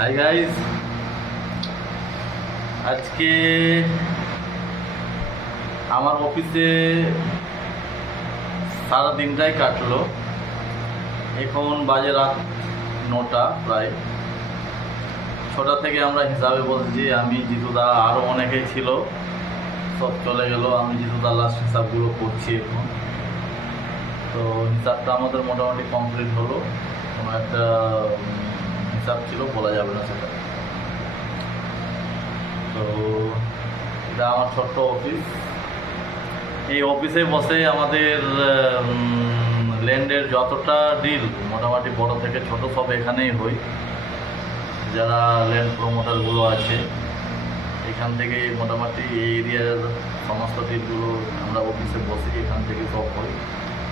Hi guys, আজকে আমার অফিসে সারা দিনটাই কাটলো। এখন বাজে রাত 9টা প্রায়। 6টা থেকে আমরা হিসাবে বলছি, আমি জিতুদা আরও অনেকেই ছিল, সব চলে গেল। আমি জিতুদা লাস্ট হিসাবগুলো করছি এখন। তো হিসাবটা আমাদের মোটামুটি কমপ্লিট হলো। কোনো একটা হিসাব ছিল, বলা যাবে না সেটা। তো এটা আমার ছোট্ট অফিস। এই অফিসে বসে আমাদের ল্যান্ডের যতটা ডিল, মোটামুটি বড় থেকে ছোট, সব এখানেই হয়। যারা ল্যান্ড প্রমোটারগুলো আছে, এখান থেকে মোটামুটি এই এরিয়ার সমস্ত ডিলগুলো আমরা অফিসে বসি, এখান থেকে সব হয়।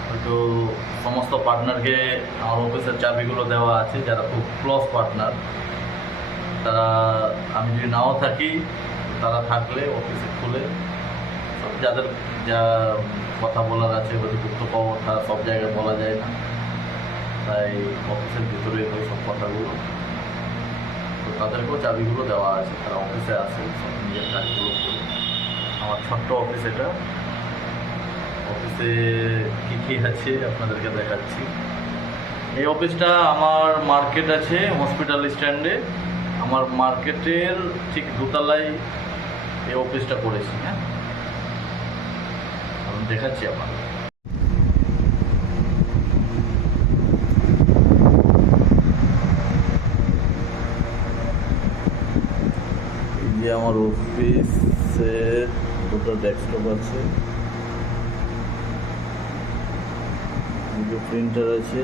হয়তো সমস্ত পার্টনারকে আমার অফিসের চাবিগুলো দেওয়া আছে, যারা খুব ক্লোজ পার্টনার। তারা, আমি যদি নাও থাকি, তারা থাকলে অফিসে খুলে সব যাদের যা কথা বলার আছে, হয়তো গুপ্ত কথা সব জায়গায় বলা যায় না, তাই অফিসের ভিতরে হয় সব কথাগুলো। তো তাদেরকেও চাবিগুলো দেওয়া আছে, তারা অফিসে আসে, সব নিজের কাজগুলো করে। আমার ছোট্ট অফিস এটা। অফিসে কী কী আছে আপনাদেরকে দেখাচ্ছি। এই অফিসটা আমার মার্কেট আছে হসপিটাল স্ট্যান্ডে। আমার মার্কেটের ঠিক দোতলায় এই অফিসটা করেছি। হ্যাঁ, আমি দেখাচ্ছি আপনাদের। এই যে আমার অফিসে দুটো ডেস্কটপ আছে, প্রিন্টার আছে,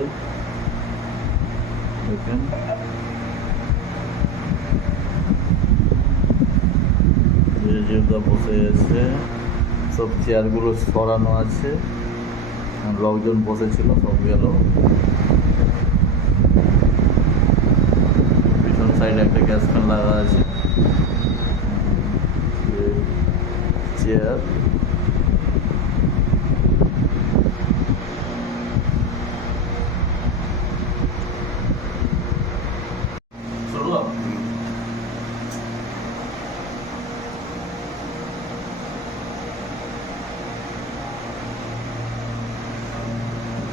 দেখেন। যেটা বসে আছে, সব চেয়ারগুলো সরানো আছে, লোকজন বসেছিল সব গেল। পিছন সাইডে একটা গ্যাস ফ্যান লাগা আছে, চেয়ার।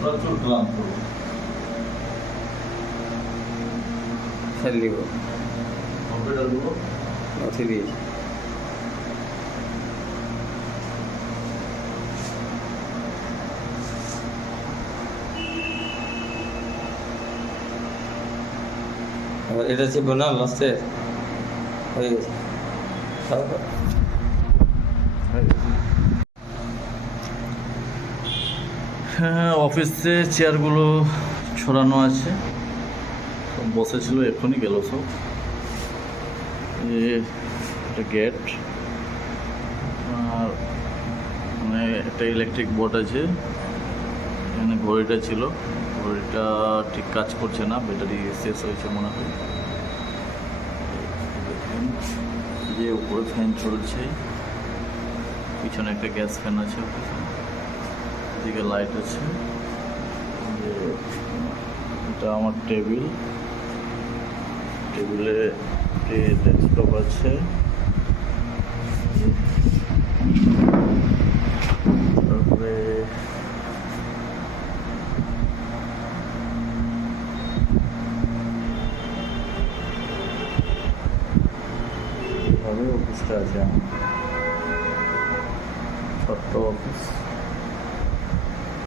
প্রচুর ক্লান্ত। খেলিব কম্পিউটারগুলো নথি দিয়েছি। এটা ছিল না লাস্টে হয়ে গেছে। হ্যাঁ, অফিসে চেয়ারগুলো ছড়ানো আছে, সব বসেছিল, এক্ষুনি গেল সব। একটা গেট, আর মানে একটা ইলেকট্রিক বোর্ড আছে। এখানে ঘড়িটা ছিল, ঘড়িটা ঠিক কাজ করছে না, ব্যাটারি শেষ হয়েছে মনে হয়। যে উপরে ফ্যান চলছে, পিছনে একটা গ্যাস ফ্যান আছে, এদিকে লাইট আছে। যে এটা আমার টেবিল, টেবিলে ডেস্কটপ আছে, তারপরে এইভাবে অফিসটা আছে আমার ছোট্ট অফিস।